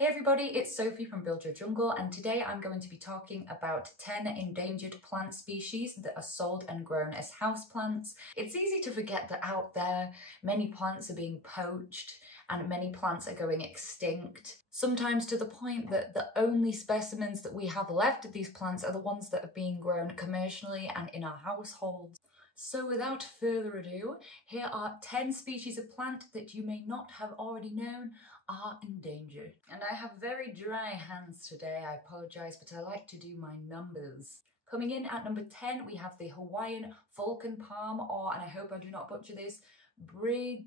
Hey everybody, it's Sophie from Build Your Jungle, and today I'm going to be talking about 10 endangered plant species that are sold and grown as houseplants. It's easy to forget that out there many plants are being poached and many plants are going extinct, sometimes to the point that the only specimens that we have left of these plants are the ones that are being grown commercially and in our households. So without further ado, here are 10 species of plant that you may not have already known are endangered. And I have very dry hands today, I apologise, but I like to do my numbers. Coming in at number 10, we have the Hawaiian Vulcan palm, or, and I hope I do not butcher this, Brigamia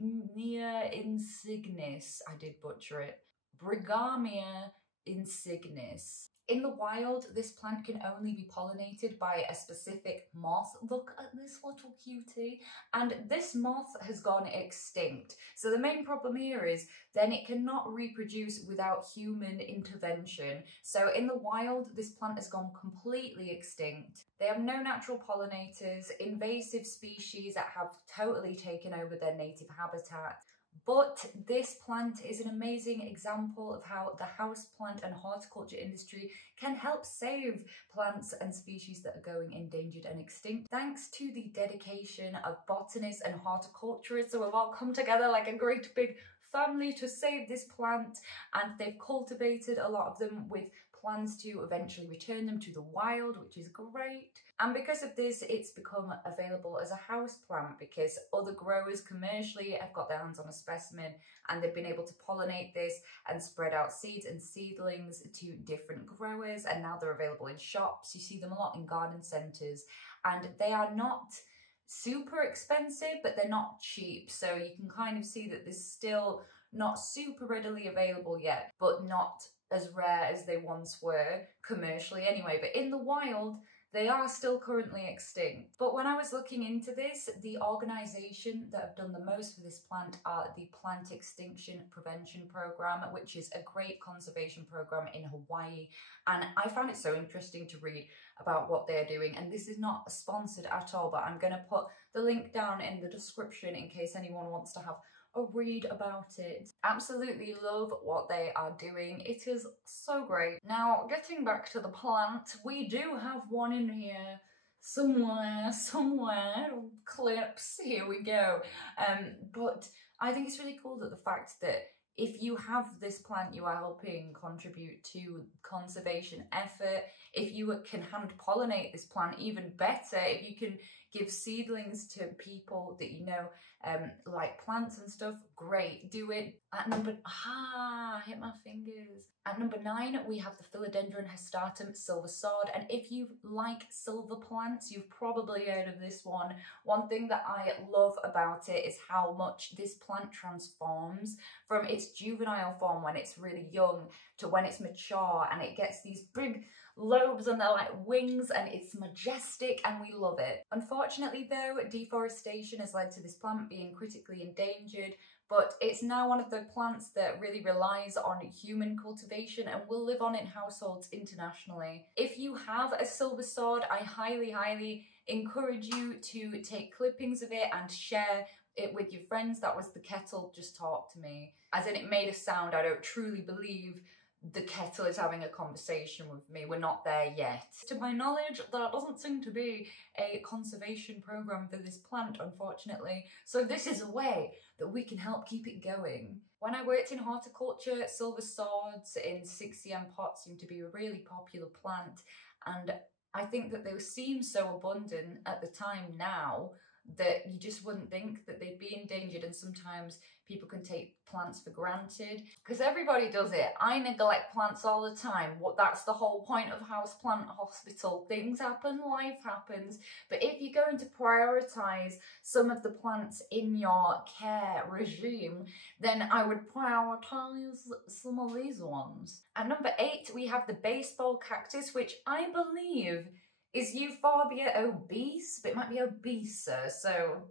insignis. I did butcher it. Brigamia insignis. In the wild, this plant can only be pollinated by a specific moth. Look at this little cutie. And this moth has gone extinct. So the main problem here is then it cannot reproduce without human intervention. So in the wild, this plant has gone completely extinct. They have no natural pollinators, invasive species that have totally taken over their native habitat. But this plant is an amazing example of how the houseplant and horticulture industry can help save plants and species that are going endangered and extinct, thanks to the dedication of botanists and horticulturists who have all come together like a great big family to save this plant, and they've cultivated a lot of them with plans to eventually return them to the wild, which is great. And because of this, it's become available as a house plant because other growers commercially have got their hands on a specimen and they've been able to pollinate this and spread out seeds and seedlings to different growers, and now they're available in shops. You see them a lot in garden centres, and they are not super expensive, but they're not cheap. So you can kind of see that there's still not super readily available yet, but not as rare as they once were commercially anyway. But in the wild, they are still currently extinct. But when I was looking into this, the organisation that have done the most for this plant are the Plant Extinction Prevention Programme, which is a great conservation programme in Hawaii. And I found it so interesting to read about what they're doing. And this is not sponsored at all, but I'm going to put the link down in the description in case anyone wants to have a read about it. Absolutely love what they are doing. It is so great. Now, getting back to the plant, we do have one in here somewhere, clips, here we go. But I think it's really cool that the fact that if you have this plant, you are helping contribute to conservation effort. If you can hand pollinate this plant, even better. If you can give seedlings to people that you know like plants and stuff, great, do it. At number, hit my fingers. At number 9, we have the Philodendron silver sword, and if you like silver plants, you've probably heard of this one. One thing that I love about it is how much this plant transforms from its juvenile form when it's really young to when it's mature, and it gets these big lobes and they're like wings, and it's majestic and we love it. Unfortunately though, deforestation has led to this plant being critically endangered, but it's now one of the plants that really relies on human cultivation and will live on in households internationally. If you have a silver sword, I highly encourage you to take clippings of it and share it with your friends. That was the kettle just talked to me. As in, it made a sound. I don't truly believe the kettle is having a conversation with me. We're not there yet. To my knowledge, there doesn't seem to be a conservation program for this plant, unfortunately. So this is a way that we can help keep it going. When I worked in horticulture, silver swords in 6cm pots seemed to be a really popular plant, and I think that they seem so abundant at the time now that you just wouldn't think that they'd be endangered, and sometimes people can take plants for granted because everybody does it. I neglect plants all the time. That's the whole point of houseplant hospital. Things happen, life happens, but if you're going to prioritise some of the plants in your care regime, then I would prioritise some of these ones. At number 8, we have the baseball cactus, which I believe is Euphorbia obese, but it might be obeser, so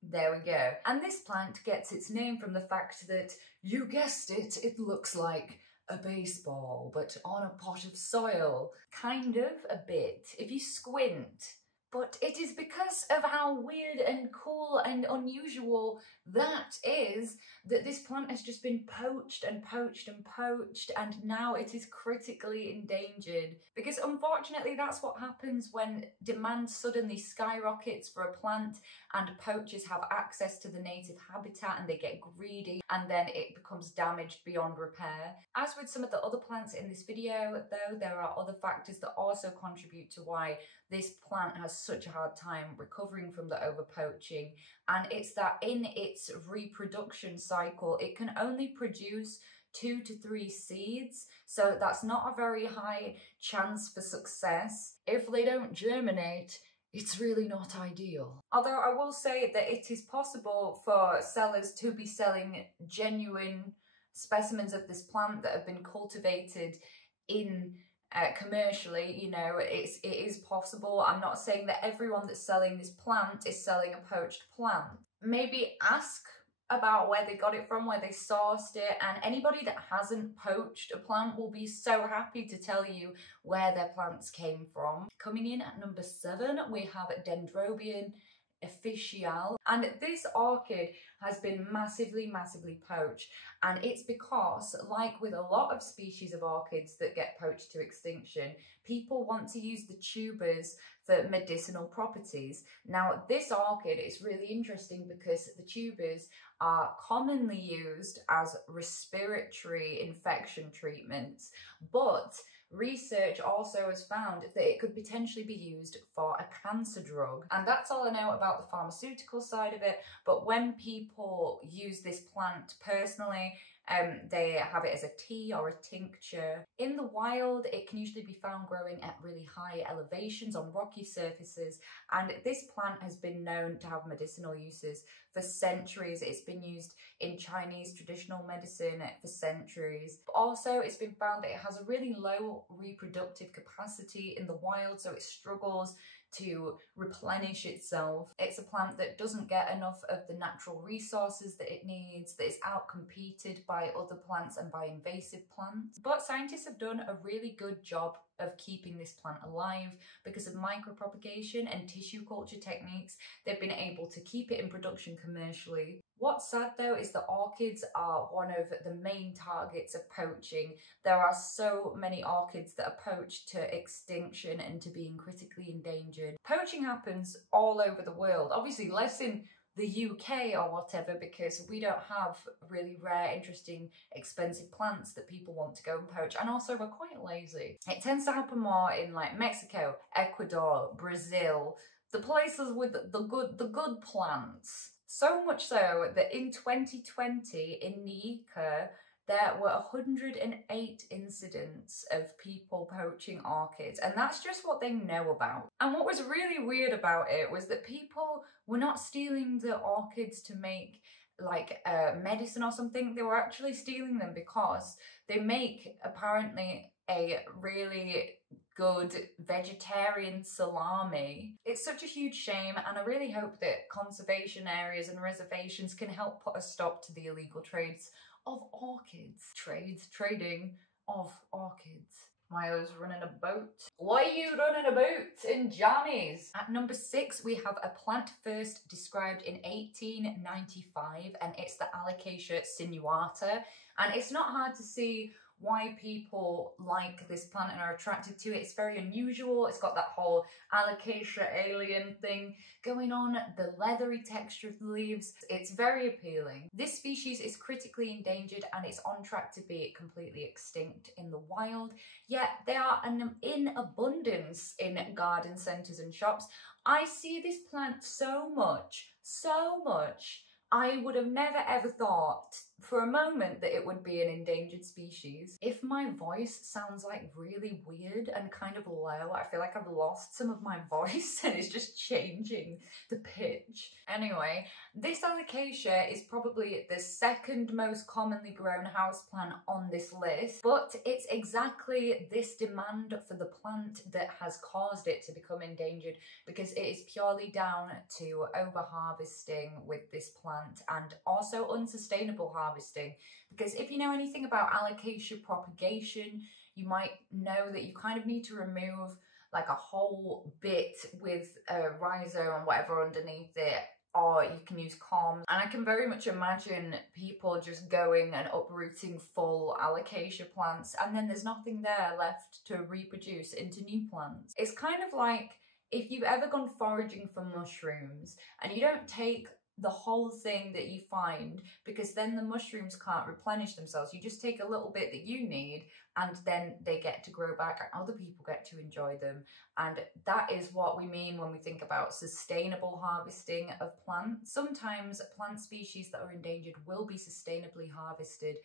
there we go. And this plant gets its name from the fact that, you guessed it, it looks like a baseball, but on a pot of soil. Kind of, a bit, if you squint. But it is because of how weird and cool and unusual that is that this plant has just been poached and poached and poached, and now it is critically endangered. Because unfortunately that's what happens when demand suddenly skyrockets for a plant and poachers have access to the native habitat and they get greedy, and then it becomes damaged beyond repair. As with some of the other plants in this video though, there are other factors that also contribute to why this plant has such a hard time recovering from the overpoaching, and it's that in its reproduction cycle it can only produce 2 to 3 seeds, so that's not a very high chance for success. If they don't germinate, it's really not ideal. Although I will say that it is possible for sellers to be selling genuine specimens of this plant that have been cultivated in commercially, you know, it is possible. I'm not saying that everyone that's selling this plant is selling a poached plant. Maybe ask about where they got it from, where they sourced it, and anybody that hasn't poached a plant will be so happy to tell you where their plants came from. Coming in at number 7, we have Dendrobium official, and this orchid has been massively poached, and it's because, like with a lot of species of orchids that get poached to extinction, people want to use the tubers for medicinal properties. Now this orchid is really interesting because the tubers are commonly used as respiratory infection treatments, but research also has found that it could potentially be used for a cancer drug. And that's all I know about the pharmaceutical side of it, but when people use this plant personally, they have it as a tea or a tincture. In the wild, it can usually be found growing at really high elevations on rocky surfaces, and this plant has been known to have medicinal uses for centuries. It's been used in Chinese traditional medicine for centuries. But also, it's been found that it has a really low reproductive capacity in the wild, so it struggles to replenish itself. It's a plant that doesn't get enough of the natural resources that it needs, that is outcompeted by other plants and by invasive plants. But scientists have done a really good job of keeping this plant alive because of micropropagation and tissue culture techniques. They've been able to keep it in production commercially. What's sad though is that orchids are one of the main targets of poaching. There are so many orchids that are poached to extinction and to being critically endangered. Poaching happens all over the world, obviously less in the UK or whatever, because we don't have really rare, interesting, expensive plants that people want to go and poach, and also we're quite lazy. It tends to happen more in like Mexico, Ecuador, Brazil, the places with the good plants. So much so that in 2020 in Nika, there were 108 incidents of people poaching orchids, and that's just what they know about. And what was really weird about it was that people were not stealing the orchids to make like medicine or something. They were actually stealing them because they make apparently a really good vegetarian salami. It's such a huge shame, and I really hope that conservation areas and reservations can help put a stop to the illegal trades of orchids. Trading of orchids. Milo's running a boat. Why are you running a boat in jammies? At number 6, we have a plant first described in 1895, and it's the Aliccia Sinuata. And it's not hard to see why people like this plant and are attracted to it. It's very unusual. It's got that whole Aliccia alien thing going on, the leathery texture of the leaves. It's very appealing. This species is critically endangered and it's on track to be completely extinct in the wild, yet they are in abundance in garden centres and shops. I see this plant so much. I would have never ever thought for a moment that it would be an endangered species. If my voice sounds like really weird and kind of low, I feel like I've lost some of my voice and it's just changing the pitch. Anyway, this Aliccia is probably the second most commonly grown houseplant on this list, but it's exactly this demand for the plant that has caused it to become endangered, because it is purely down to over-harvesting with this plant and also unsustainable harvesting. Because if you know anything about alocasia propagation, you might know that you kind of need to remove like a whole bit with a rhizome and whatever underneath it or you can use comms. And I can very much imagine people just going and uprooting full Aliccia plants, and then there's nothing there left to reproduce into new plants. It's kind of like if you've ever gone foraging for mushrooms and you don't take the whole thing that you find, because then the mushrooms can't replenish themselves. You just take a little bit that you need, and then they get to grow back and other people get to enjoy them. And that is what we mean when we think about sustainable harvesting of plants. Sometimes plant species that are endangered will be sustainably harvested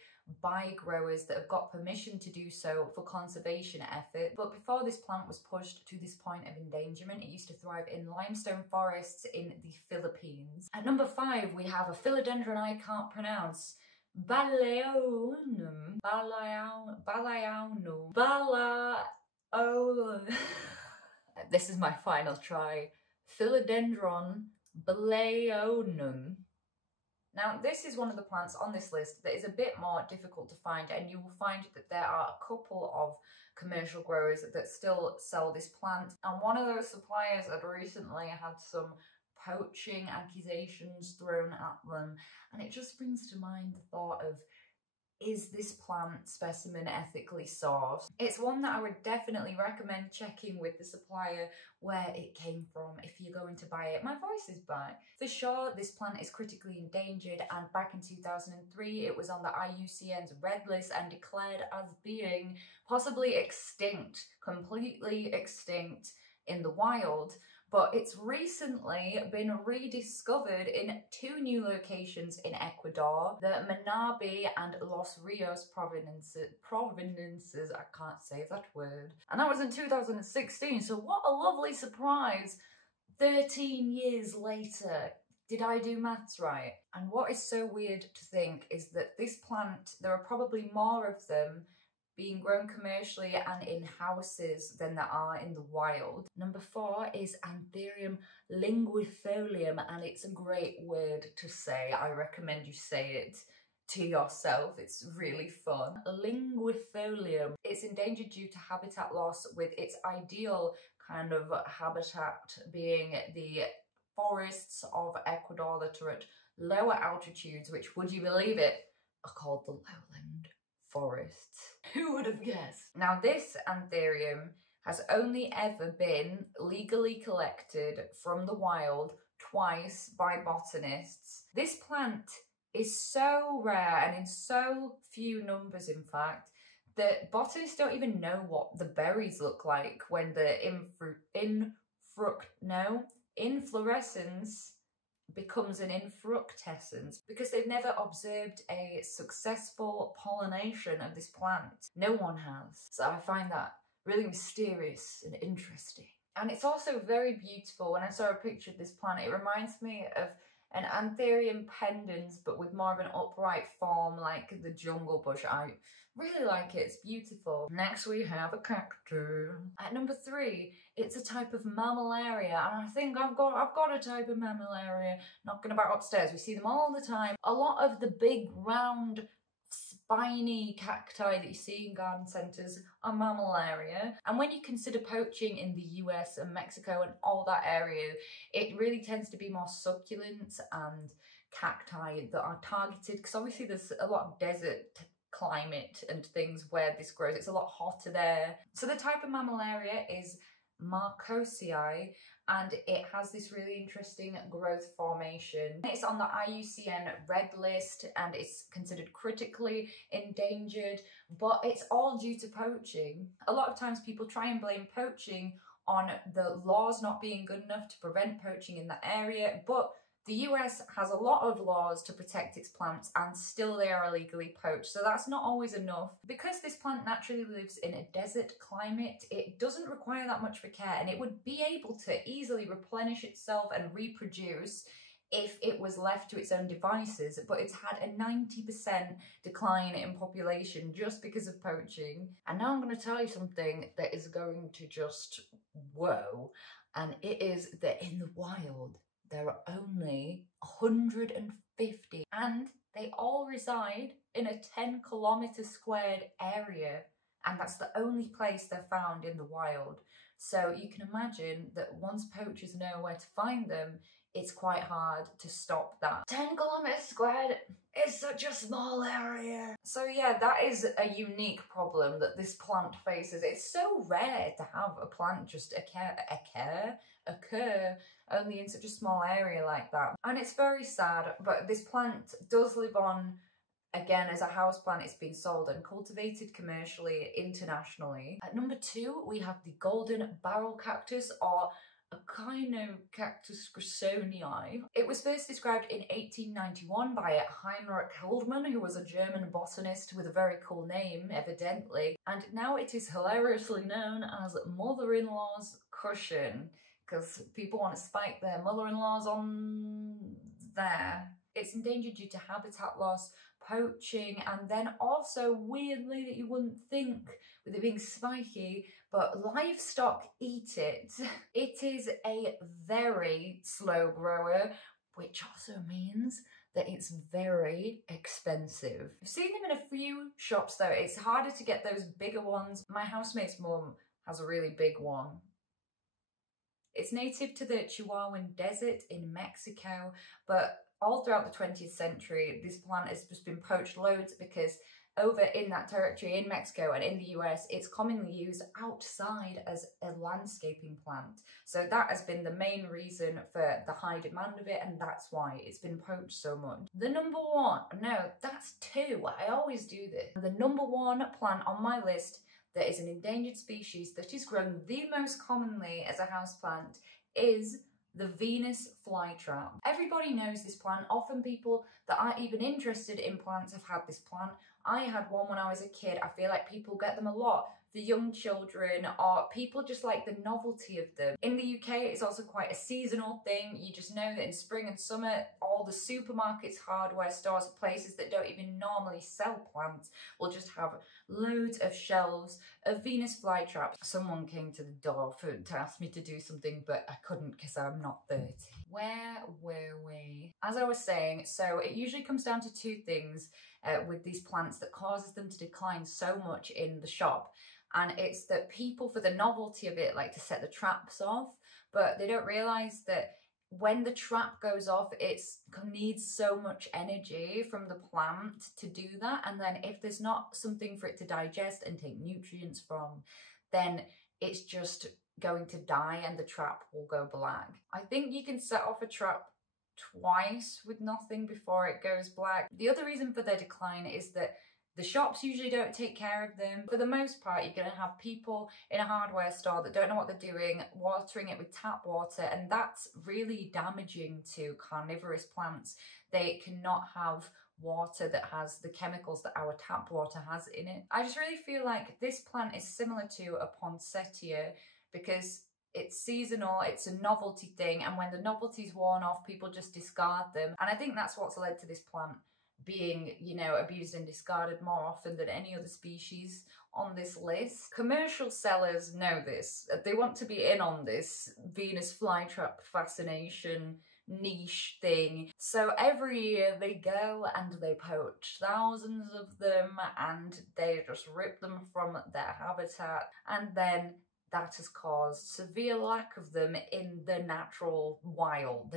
by growers that have got permission to do so for conservation effort. But before this plant was pushed to this point of endangerment, it used to thrive in limestone forests in the Philippines. At number 5, we have a philodendron I can't pronounce. Balaeonum. This is my final try. Philodendron Balaeonum. Now, this is one of the plants on this list that is a bit more difficult to find, and you will find that there are a couple of commercial growers that still sell this plant. And one of those suppliers had recently had some poaching accusations thrown at them, and it just brings to mind the thought of, is this plant specimen ethically sourced? It's one that I would definitely recommend checking with the supplier where it came from if you're going to buy it. My voice is back. For sure, this plant is critically endangered, and back in 2003 it was on the IUCN's red list and declared as being possibly extinct, completely extinct in the wild. But it's recently been rediscovered in 2 new locations in Ecuador, the Manabi and Los Rios provinces, I can't say that word. And that was in 2016, so what a lovely surprise. 13 years later. Did I do maths right? And what is so weird to think is that this plant, there are probably more of them being grown commercially and in houses than there are in the wild. Number 4 is Anthurium linguifolium, and it's a great word to say. I recommend you say it to yourself. It's really fun. Linguifolium. It's endangered due to habitat loss, with its ideal kind of habitat being the forests of Ecuador that are at lower altitudes, which, would you believe it, are called the lowland forests. Who would have guessed? Now, this Anthurium has only ever been legally collected from the wild twice by botanists. This plant is so rare and in so few numbers, in fact, that botanists don't even know what the berries look like when the inflorescence becomes an infructescence, because they've never observed a successful pollination of this plant. No one has. So I find that really mysterious and interesting. And it's also very beautiful. When I saw a picture of this plant, it reminds me of an Anthurium pendens, but with more of an upright form, like the jungle bush. I really like it, it's beautiful. Next we have a cactus. At number 3, it's a type of mammillaria, and I think I've got a type of mammillaria knocking about upstairs. We see them all the time. A lot of the big round spiny cacti that you see in garden centres are mammillaria. And when you consider poaching in the US and Mexico and all that area, it really tends to be more succulents and cacti that are targeted, because obviously there's a lot of desert climate and things where this grows. It's a lot hotter there. So the type of mammillaria is Marcosii, and it has this really interesting growth formation. It's on the IUCN red list and it's considered critically endangered, but it's all due to poaching. A lot of times people try and blame poaching on the laws not being good enough to prevent poaching in that area, but the US has a lot of laws to protect its plants and still they are illegally poached, so that's not always enough. Because this plant naturally lives in a desert climate, it doesn't require that much for care, and it would be able to easily replenish itself and reproduce if it was left to its own devices, but it's had a 90% decline in population just because of poaching. And now I'm going to tell you something that is going to just whoa, and it is that in the wild, there are only 150, and they all reside in a 10-kilometre squared area, and that's the only place they're found in the wild. So you can imagine that once poachers know where to find them, it's quite hard to stop that. 10 kilometers squared is such a small area. So yeah, that is a unique problem that this plant faces. It's so rare to have a plant just occur only in such a small area like that. And it's very sad, but this plant does live on. Again, as a houseplant, it's been sold and cultivated commercially internationally. At number 2, we have the golden barrel cactus, or Echinocactus grissonii. It was first described in 1891 by Heinrich Hildmann, who was a German botanist with a very cool name, evidently. And now it is hilariously known as mother-in-law's cushion, because people want to spike their mother-in-laws on there. It's endangered due to habitat loss, poaching, and then also, weirdly, that you wouldn't think with it being spiky, but livestock eat it. It is a very slow grower, which also means that it's very expensive. I've seen them in a few shops though. It's harder to get those bigger ones. My housemate's mum has a really big one. It's native to the Chihuahuan Desert in Mexico, but all throughout the 20th century, this plant has just been poached loads because over in that territory in Mexico and in the US, it's commonly used outside as a landscaping plant. So that has been the main reason for the high demand of it, and that's why it's been poached so much. The number 1, no, that's 2, I always do this. The number 1 plant on my list that is an endangered species that is grown the most commonly as a houseplant is the Venus flytrap. Everybody knows this plant. Often people that aren't even interested in plants have had this plant. I had one when I was a kid. I feel like people get them a lot. The young children, or people just like the novelty of them. In the UK, it's also quite a seasonal thing. You just know that in spring and summer, all the supermarkets, hardware stores, places that don't even normally sell plants will just have loads of shelves of Venus flytraps. Someone came to the door to ask me to do something, but I couldn't because I'm not 30. Where were we? As I was saying, so it usually comes down to 2 things with these plants that causes them to decline so much in the shop. And it's that people, for the novelty of it, like to set the traps off, but they don't realise that when the trap goes off, it needs so much energy from the plant to do that. And then if there's not something for it to digest and take nutrients from, then it's just going to die and the trap will go black. I think you can set off a trap twice with nothing before it goes black. The other reason for their decline is that the shops usually don't take care of them. For the most part, you're going to have people in a hardware store that don't know what they're doing, watering it with tap water, and that's really damaging to carnivorous plants. They cannot have water that has the chemicals that our tap water has in it. I just really feel like this plant is similar to a poinsettia because it's seasonal, it's a novelty thing, and when the novelty's worn off, people just discard them. And I think that's what's led to this plant being, you know, abused and discarded more often than any other species on this list. Commercial sellers know this. They want to be in on this Venus flytrap fascination niche thing. So every year they go and they poach thousands of them and they just rip them from their habitat, and then that has caused severe lack of them in the natural wild.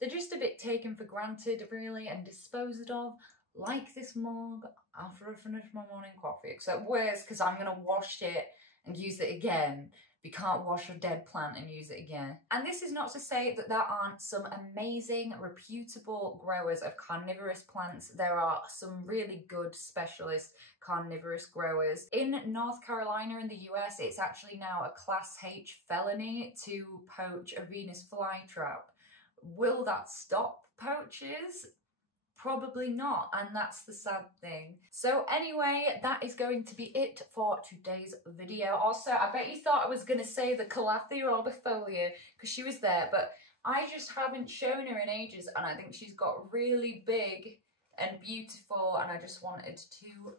They're just a bit taken for granted, really, and disposed of, like this mug after I finish my morning coffee. Except worse, because I'm going to wash it and use it again. We can't wash a dead plant and use it again. And this is not to say that there aren't some amazing, reputable growers of carnivorous plants. There are some really good specialist carnivorous growers. In North Carolina in the US, it's actually now a Class H felony to poach a Venus flytrap. Will that stop poachers? Probably not, and that's the sad thing. So anyway, that is going to be it for today's video. Also, I bet you thought I was going to say the Calathea orbifolia because she was there, but I just haven't shown her in ages, and I think she's got really big and beautiful, and I just wanted to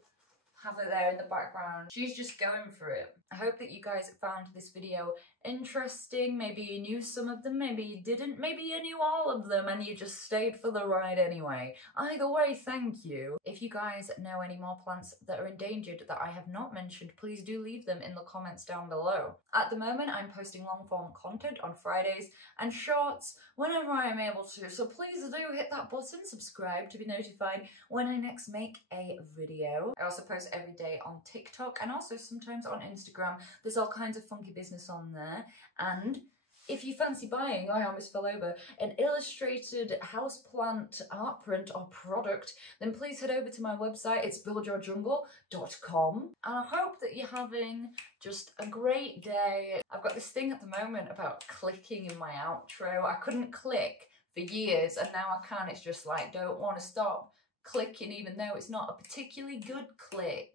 have her there in the background. She's just going for it. I hope that you guys found this video interesting, maybe you knew some of them, maybe you didn't, maybe you knew all of them and you just stayed for the ride anyway. Either way, thank you. If you guys know any more plants that are endangered that I have not mentioned, please do leave them in the comments down below. At the moment, I'm posting long form content on Fridays and shorts whenever I am able to, so please do hit that button, subscribe to be notified when I next make a video. I also post every day on TikTok and also sometimes on Instagram. There's all kinds of funky business on there. And if you fancy buying, I almost fell over, an illustrated houseplant art print or product, then please head over to my website. It's buildyourjungle.com. And I hope that you're having just a great day. I've got this thing at the moment about clicking in my outro. I couldn't click for years and now I can. It's just like, don't want to stop clicking even though it's not a particularly good click.